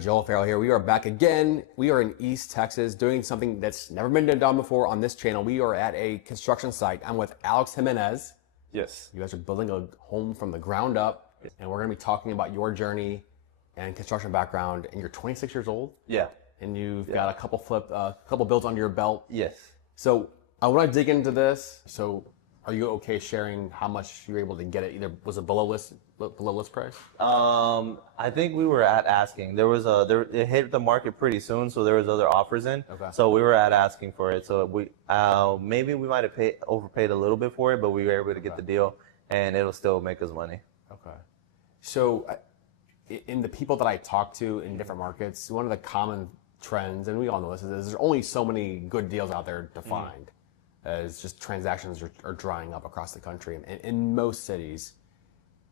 Joel Farrell here. We are back again. We are in East Texas doing something that's never been done before on this channel. We are at a construction site. I'm with Alex Jiminez. Yes. You guys are building a home from the ground up, and we're going to be talking about your journey and construction background. And you're 26 years old. Yeah. And you've got a couple builds under your belt. Yes. So I want to dig into this. So are you okay sharing how much you were able to get it? Either was it below list price? I think we were at asking. It hit the market pretty soon, so there was other offers in. Okay. So we were at asking for it. So we maybe we might have overpaid a little bit for it, but we were able to get the deal, and it'll still make us money. Okay. So in the people that I talk to in different markets, one of the common trends, and we all know this, is there's only so many good deals out there to find. As just transactions are drying up across the country and in most cities.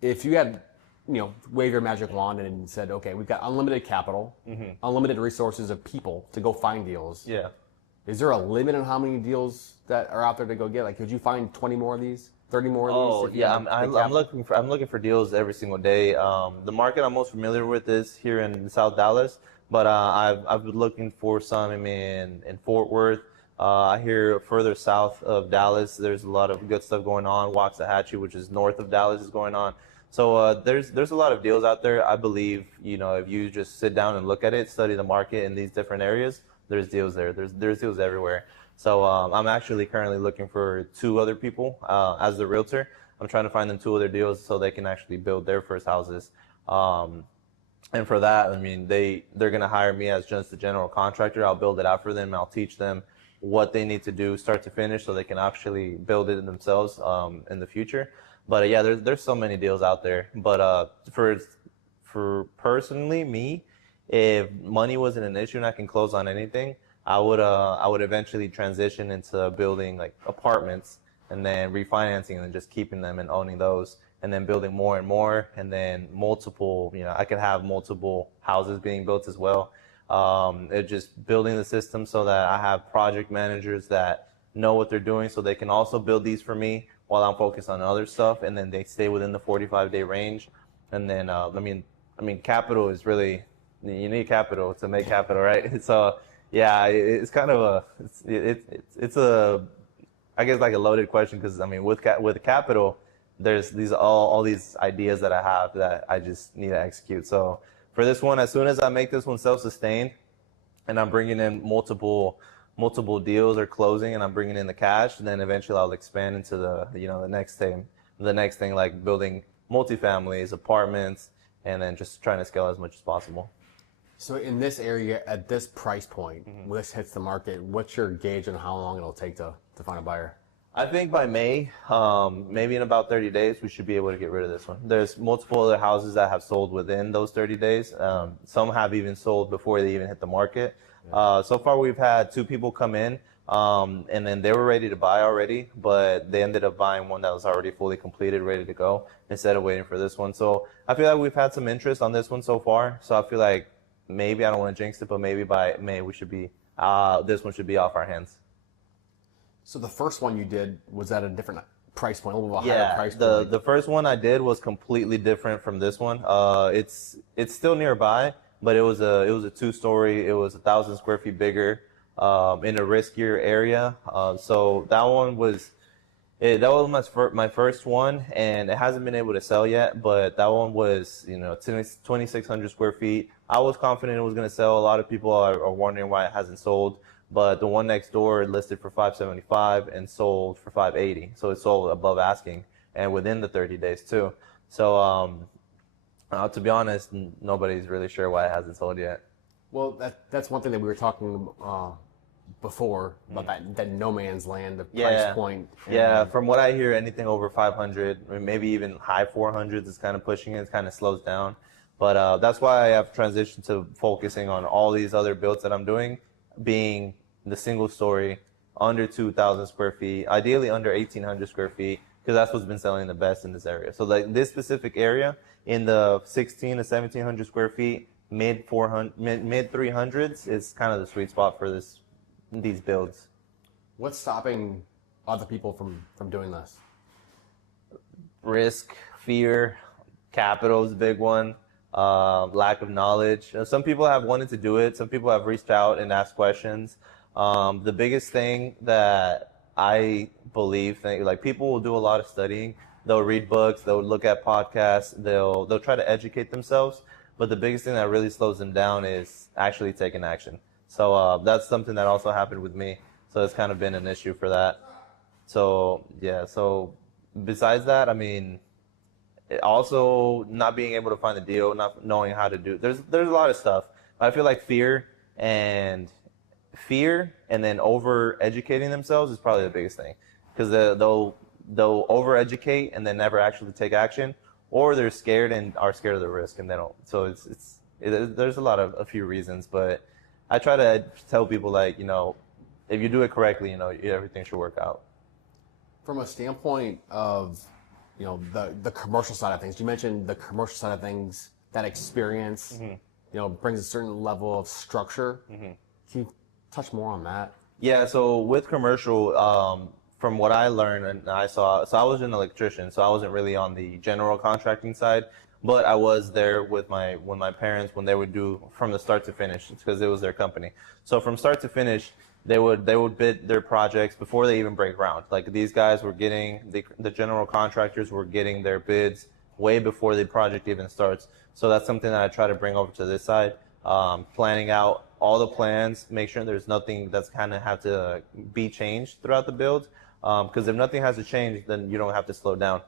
If you had, wave your magic wand and said, okay, we've got unlimited capital, unlimited resources of people to go find deals. Yeah. Is there a limit on how many deals that are out there to go get? Like, could you find 20 more of these, 30 more of these? Oh, yeah. I'm looking for deals every single day. The market I'm most familiar with is here in South Dallas, but I've been looking for some in Fort Worth. I hear further south of Dallas, there's a lot of good stuff going on. Waxahachie, which is north of Dallas, is going on. So there's a lot of deals out there. I believe, if you just sit down and look at it, study the market in these different areas, there's deals there. There's deals everywhere. So I'm actually currently looking for two other people as the realtor. I'm trying to find them two other deals so they can actually build their first houses. And for that, they're going to hire me as just the general contractor. I'll build it out for them. I'll teach them what they need to do start to finish so they can actually build it themselves in the future. But yeah, there's so many deals out there. But for personally me, if money wasn't an issue and I can close on anything, I would eventually transition into building like apartments and then refinancing and then just keeping them and owning those and then building more and more and then multiple, I could have multiple houses being built as well. It's just building the system so that I have project managers that know what they're doing so they can also build these for me while I'm focused on other stuff, and then they stay within the 45-day range. And then, capital is really, you need capital to make capital, right? So yeah, it's kind of it's a, I guess like a loaded question because with capital, there's all these ideas that I have that I just need to execute. So for this one, as soon as I make this one self-sustained and I'm bringing in multiple deals or closing and I'm bringing in the cash, then eventually I'll expand into the next thing like building multifamilies, apartments, and then just trying to scale as much as possible. So in this area, at this price point, when this hits the market, what's your gauge on how long it'll take to find a buyer? I think by May, maybe in about 30 days, we should be able to get rid of this one. There's multiple other houses that have sold within those 30 days. Some have even sold before they even hit the market. So far, we've had two people come in, and then they were ready to buy already, but they ended up buying one that was already fully completed, ready to go, instead of waiting for this one. So I feel like we've had some interest on this one so far. So I feel like maybe, I don't want to jinx it, but maybe by May, we should be, this one should be off our hands. So the first one you did was at a different price point, a little bit higher price point. The first one I did was completely different from this one. It's still nearby, but it was a 2-story. It was 1,000 square feet bigger, in a riskier area. So that one was my first one, and it hasn't been able to sell yet. But that one was 2,600 square feet. I was confident it was going to sell. A lot of people are wondering why it hasn't sold. But the one next door listed for $575 and sold for $580. So it sold above asking and within the 30 days too. So to be honest, nobody's really sure why it hasn't sold yet. Well, that's one thing that we were talking before about that no man's land, the price point. Yeah, from what I hear, anything over 500, maybe even high 400s is kind of pushing it. It kind of slows down. But that's why I have transitioned to focusing on all these other builds that I'm doing, being the single story, under 2,000 square feet, ideally under 1,800 square feet, because that's what's been selling the best in this area. So like this specific area in the 1,600 to 1,700 square feet, mid 300s is kind of the sweet spot for these builds. What's stopping other people from doing this? Risk, fear, capital is a big one. lack of knowledge. Some people have wanted to do it. Some people have reached out and asked questions. The biggest thing that I believe, like people will do a lot of studying. They'll read books. They'll look at podcasts. They'll try to educate themselves. But the biggest thing that really slows them down is actually taking action. So that's something that also happened with me. So it's kind of been an issue for that. So yeah. So besides that, I mean, also not being able to find a deal, not knowing how to do. There's a lot of stuff. I feel like fear and then over educating themselves is probably the biggest thing, because they'll over educate and then never actually take action, or they're scared and are scared of the risk and they don't. So there's a few reasons, but I try to tell people, like, you know, if you do it correctly, you know, everything should work out. From a standpoint of, you know, the commercial side of things, you mentioned the commercial side of things, that experience, you know, brings a certain level of structure. Can you touch more on that? Yeah, so with commercial, from what I learned and I saw, so I was an electrician, so I wasn't really on the general contracting side, but I was there with my parents when they would do from the start to finish, because it was their company. So from start to finish, they would bid their projects before they even break ground. Like, these guys were getting the general contractors were getting their bids way before the project even starts. So that's something that I try to bring over to this side, planning out all the plans, make sure there's nothing that's kind of have to be changed throughout the build. Because if nothing has to change, then you don't have to slow down.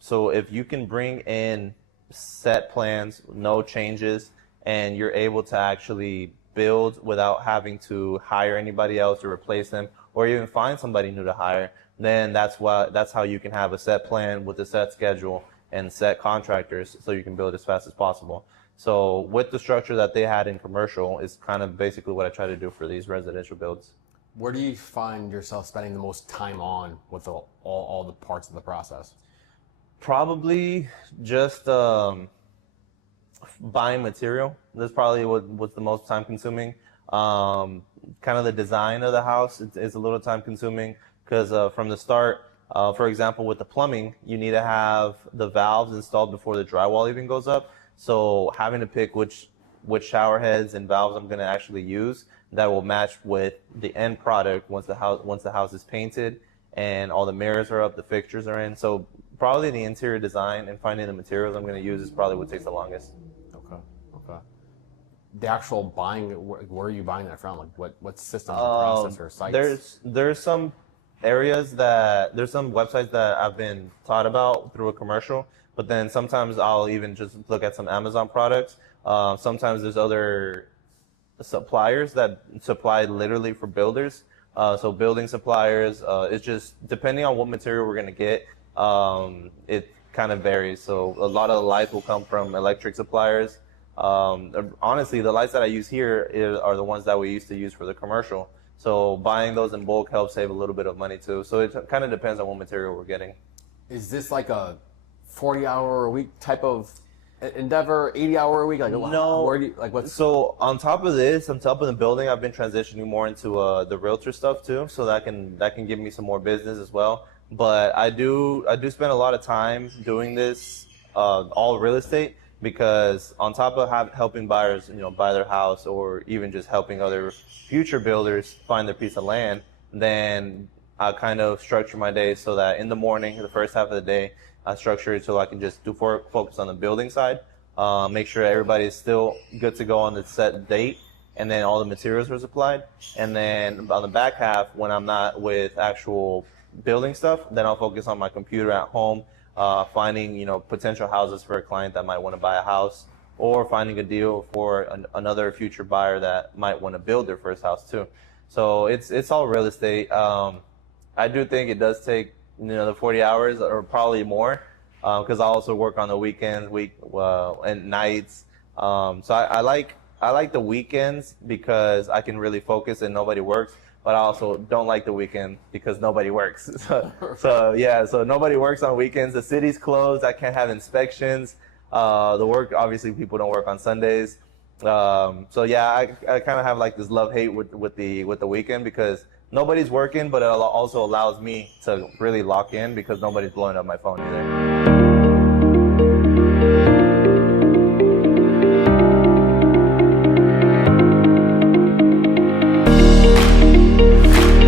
So if you can bring in set plans, no changes, and you're able to actually build without having to hire anybody else to replace them, or even find somebody new to hire, then that's how you can have a set plan with a set schedule and set contractors, so you can build as fast as possible. So with the structure that they had in commercial is kind of basically what I try to do for these residential builds. Where do you find yourself spending the most time on with all the parts of the process? Probably just buying material. That's probably what's the most time consuming. Kind of the design of the house is a little time consuming, because from the start, for example, with the plumbing, you need to have the valves installed before the drywall even goes up. So having to pick which shower heads and valves I'm going to actually use that will match with the end product once the house is painted and all the mirrors are up, the fixtures are in. So probably the interior design and finding the materials I'm going to use is probably what takes the longest. Okay. The actual buying, where are you buying that from? Like what systems or process or sites? There's some there's some websites that I've been taught about through a commercial, but then sometimes I'll even just look at some Amazon products. Sometimes there's other suppliers that supply literally for builders. So building suppliers, it's just depending on what material we're going to get, it kind of varies. So a lot of the lights will come from electric suppliers. Honestly, the lights that I use here are the ones that we used to use for the commercial. So buying those in bulk helps save a little bit of money too. So it kind of depends on what material we're getting. Is this like a 40-hour-a-week type of endeavor, 80-hour-a-week? Like, no. So on top of the building, I've been transitioning more into the realtor stuff too. So that can give me some more business as well. But I do spend a lot of time doing this, all real estate, because on top of helping buyers, you know, buy their house, or even just helping other future builders find their piece of land, then I kind of structure my day so that in the morning, the first half of the day, I structure it so I can just focus on the building side, make sure everybody is still good to go on the set date, and then all the materials are supplied. And then on the back half, when I'm not with actual building stuff, then I'll focus on my computer at home, finding, you know, potential houses for a client that might want to buy a house, or finding a deal for another future buyer that might want to build their first house too. So it's all real estate. I do think it does take, you know, the 40 hours or probably more, because I also work on the weekends, and nights. So I like the weekends because I can really focus and nobody works. But I also don't like the weekend because nobody works. So nobody works on weekends. The city's closed. I can't have inspections. The work, obviously, people don't work on Sundays. So yeah, I kind of have like this love-hate with the weekend, because nobody's working, but it also allows me to really lock in because nobody's blowing up my phone either.